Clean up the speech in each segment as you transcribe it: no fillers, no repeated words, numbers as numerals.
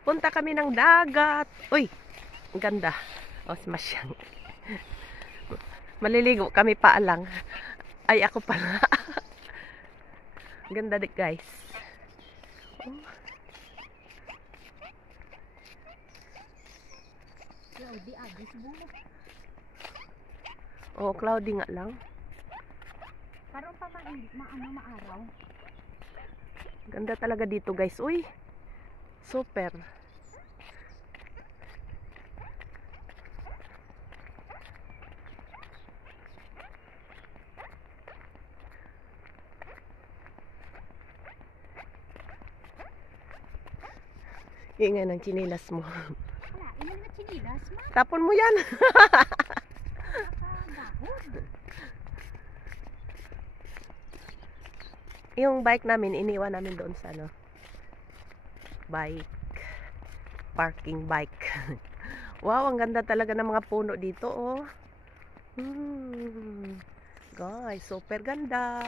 Punta kami ng dagat. Uy, ang ganda. O, smasyang. Maliligo kami pa lang. Ay, ako pala. Ganda din, guys. Cloudy agad siguro. Oh, cloudy nga lang. Karon pa maaraw. Ganda talaga dito, guys. Uy, super. Ingay ng chinilas mo. Wala, ilan na chinilas ma? Tapon mo yan. Yung bike namin, iniwan namin doon sa ano, bike. Parking bike. Wow, ang ganda talaga ng mga puno dito, oh. Guys, super ganda.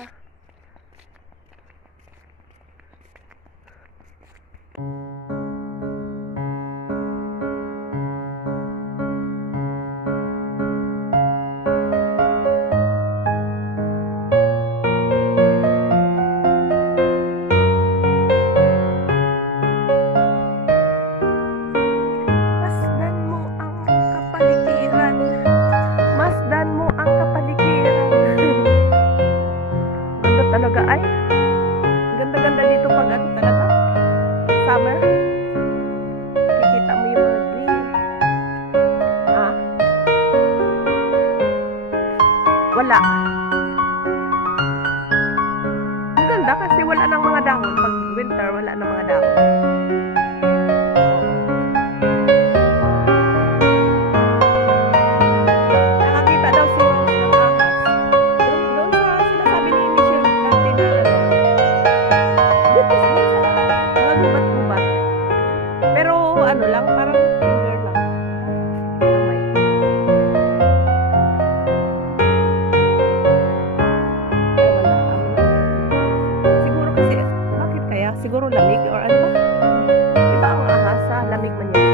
Talaga ay ganda-ganda dito pag ano talaga summer. Kikita mo yung mga green. Wala. Ang ganda kasi wala nang mga dahon. Pag winter wala nang mga dahon. Ano lang, parang finger lang. Kamay. Siguro kasi, bakit kaya? Siguro lamig or ano ba? Diba ang ahas sa lamig man yan?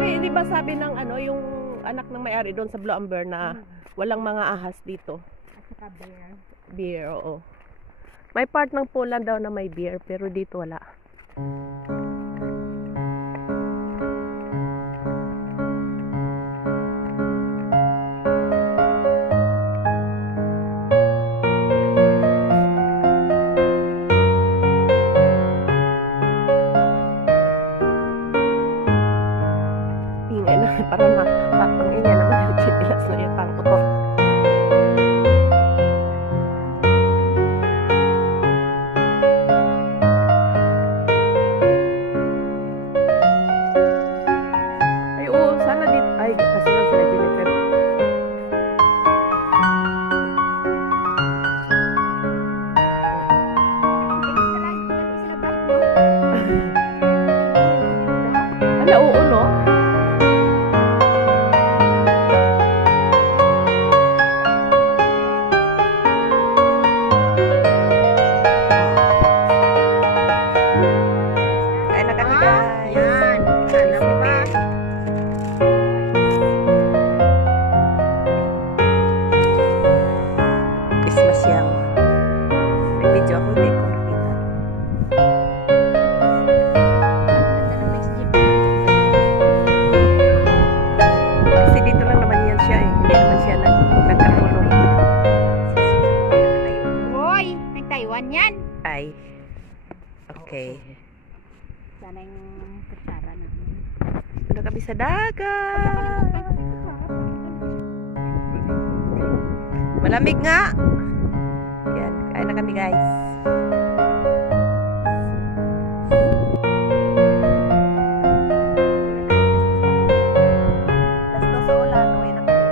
Eh, di ba sabi ng ano, yung anak ng may-ari doon sa Blue Amber na walang mga ahas dito? Beer. Beer, oo. May part ng Poland daw na may beer, pero dito wala. Ingay na, parang mapang ingay naman yung chitilas na yung pang-utok. Ala, oo, no? Kain na kami, guys. Yan. Sana pa. Christmas yang. Nag-video ako, hindi ko nakita. Kasi dito lang naman yan siya eh. Hindi naman siya nagkatulong. Boy, nag-Taiwan yan. Ay. Okay. Sana yung kutsara natin. Punta kami sa dagat. Malamig nga. Yan, kain na kami, guys. Basta sa ulan, uwi na kami.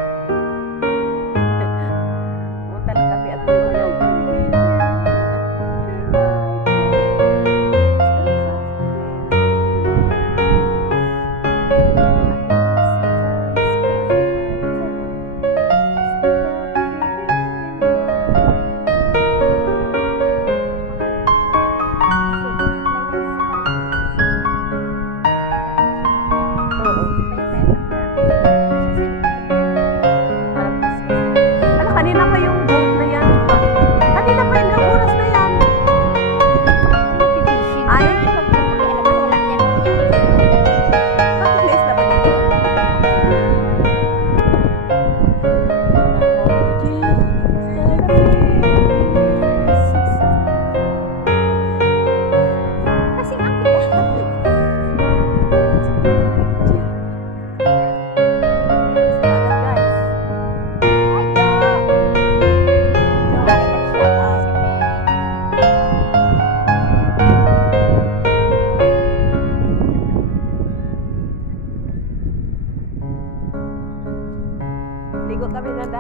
Punta lang kami at tulog.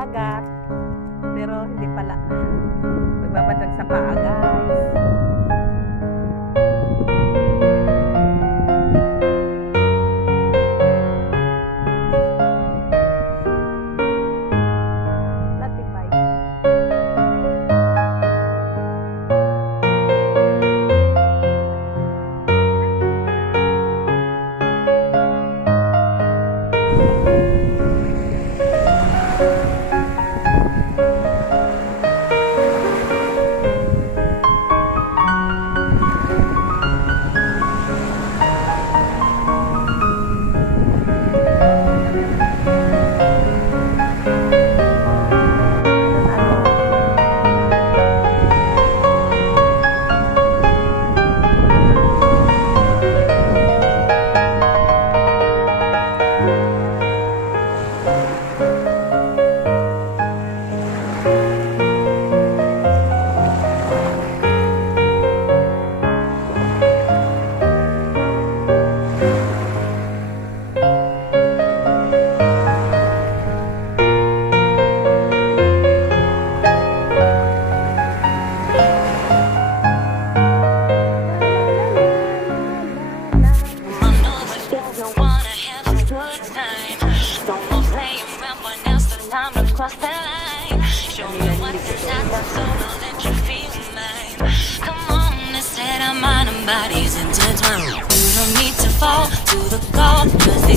dagat. Pero hindi pala. Magbabadag sa paa, guys. Latibay. Cross the line. Show me what is that so that you feel mine. Come on, instead of mind and bodies intertwined. You don't need to fall to the call, 'cause they